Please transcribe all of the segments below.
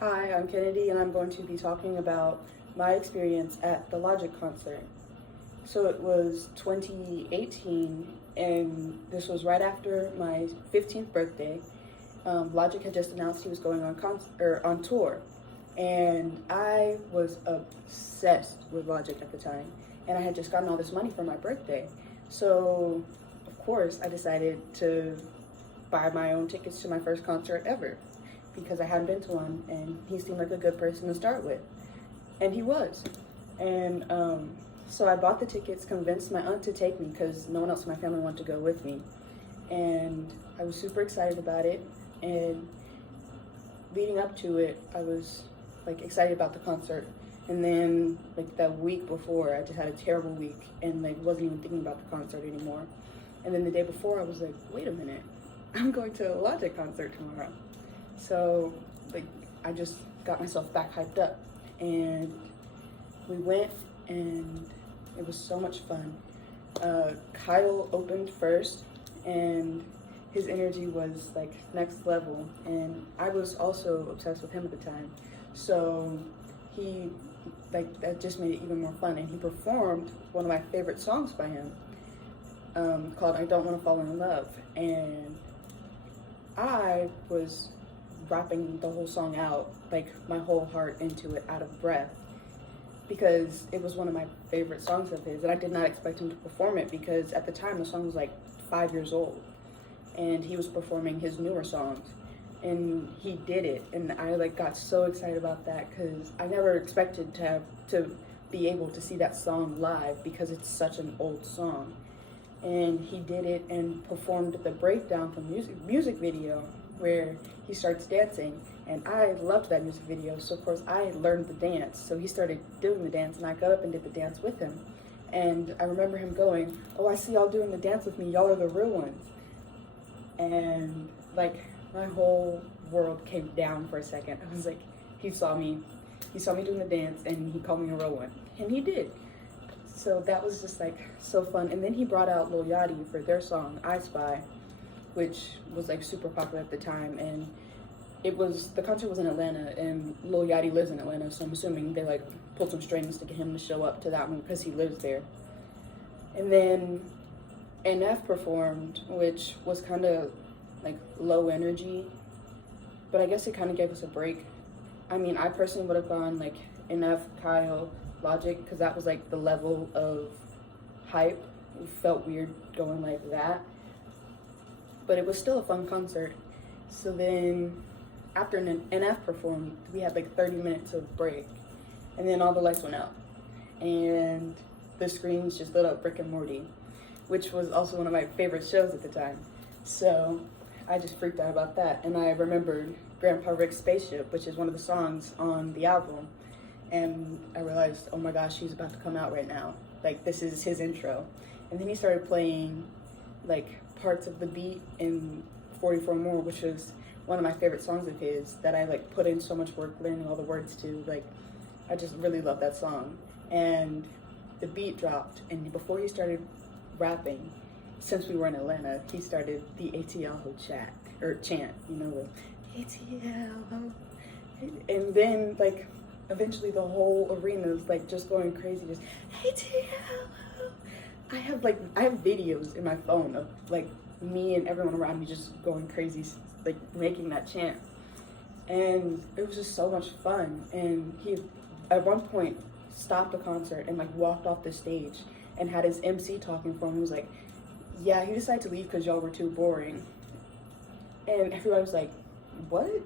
Hi, I'm Kennedy, and I'm going to be talking about my experience at the Logic concert. So it was 2018, and this was right after my 15th birthday. Logic had just announced he was going on tour, and I was obsessed with Logic at the time, and I had just gotten all this money for my birthday. So, of course, I decided to buy my own tickets to my first concert ever because I hadn't been to one, and he seemed like a good person to start with, and he was. And so I bought the tickets, convinced my aunt to take me because no one else in my family wanted to go with me, and I was super excited about it. And leading up to it, I was like excited about the concert. And then like that week before, I just had a terrible week and like wasn't even thinking about the concert anymore. And then the day before, I was like, wait a minute, I'm going to a Logic concert tomorrow. So like I just got myself back hyped up, and we went, and it was so much fun. Kyle opened first, and his energy was like next level, and I was also obsessed with him at the time. So he like that just made it even more fun, and he performed one of my favorite songs by him, called "I Don't Want to Fall in Love," and I was rapping the whole song out, like my whole heart into it, out of breath, because it was one of my favorite songs of his, and I did not expect him to perform it because at the time the song was like 5 years old, and he was performing his newer songs, and he did it, and I like got so excited about that because I never expected to be able to see that song live because it's such an old song. And he did it and performed the breakdown from music video where he starts dancing, and I loved that music video, so of course I learned the dance. So he started doing the dance, and I got up and did the dance with him. And I remember him going, "Oh, I see y'all doing the dance with me, y'all are the real ones." And like my whole world came down for a second. I was like, he saw me doing the dance, and he called me a real one, and he did. So that was just like so fun. And then he brought out Lil Yachty for their song I Spy, which was like super popular at the time, and the concert was in Atlanta, and Lil Yachty lives in Atlanta, so I'm assuming they like pulled some strings to get him to show up to that one because he lives there. And then NF performed, which was kind of like low energy, but I guess it kind of gave us a break. I mean, I personally would have gone like NF, Kyle, Logic, because that was like the level of hype. It felt weird going like that, but it was still a fun concert. So then after NF performed, we had like 30 minutes of break, and then all the lights went out, and the screens just lit up Rick and Morty, which was also one of my favorite shows at the time. So I just freaked out about that, and I remembered Grandpa Rick's Spaceship, which is one of the songs on the album, and I realized, oh my gosh, he's about to come out right now. Like, this is his intro. And then he started playing like parts of the beat in 44 More, which was one of my favorite songs of his that I like put in so much work learning all the words to. Like, I just really love that song. And the beat dropped, and before he started rapping, since we were in Atlanta, he started the ATL chant, you know, the ATL. And then like eventually the whole arena is like just going crazy, just ATL. I have videos in my phone of like me and everyone around me just going crazy, like making that chant, and it was just so much fun. And he at one point stopped the concert and like walked off the stage and had his MC talking for him. He was like, "Yeah, he decided to leave because y'all were too boring." And everybody was like, "What?"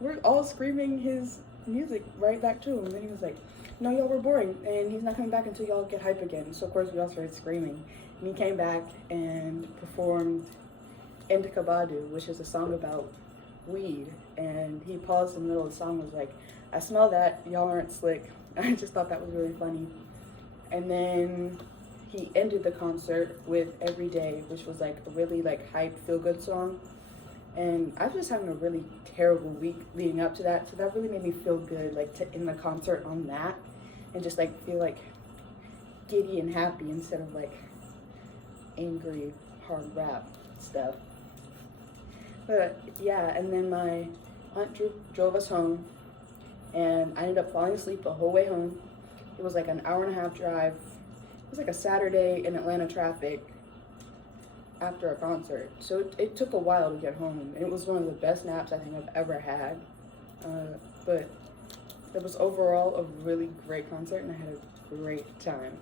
We're all screaming his music right back to him. And then he was like, "No, y'all were boring, and he's not coming back until y'all get hype again." So of course we all started screaming. And he came back and performed Indica Badu, which is a song about weed. And he paused in the middle of the song and was like, "I smell that, y'all aren't slick." I just thought that was really funny. And then he ended the concert with Every Day, which was like a really like hype, feel-good song. And I was just having a really terrible week leading up to that, so that really made me feel good, like to end the concert on that, and just like feel like giddy and happy instead of like angry, hard rap stuff. But yeah, and then my aunt drove us home, and I ended up falling asleep the whole way home. It was like an hour and a half drive. It was like a Saturday in Atlanta traffic after a concert. So it took a while to get home. It was one of the best naps I think I've ever had. But it was overall a really great concert, and I had a great time.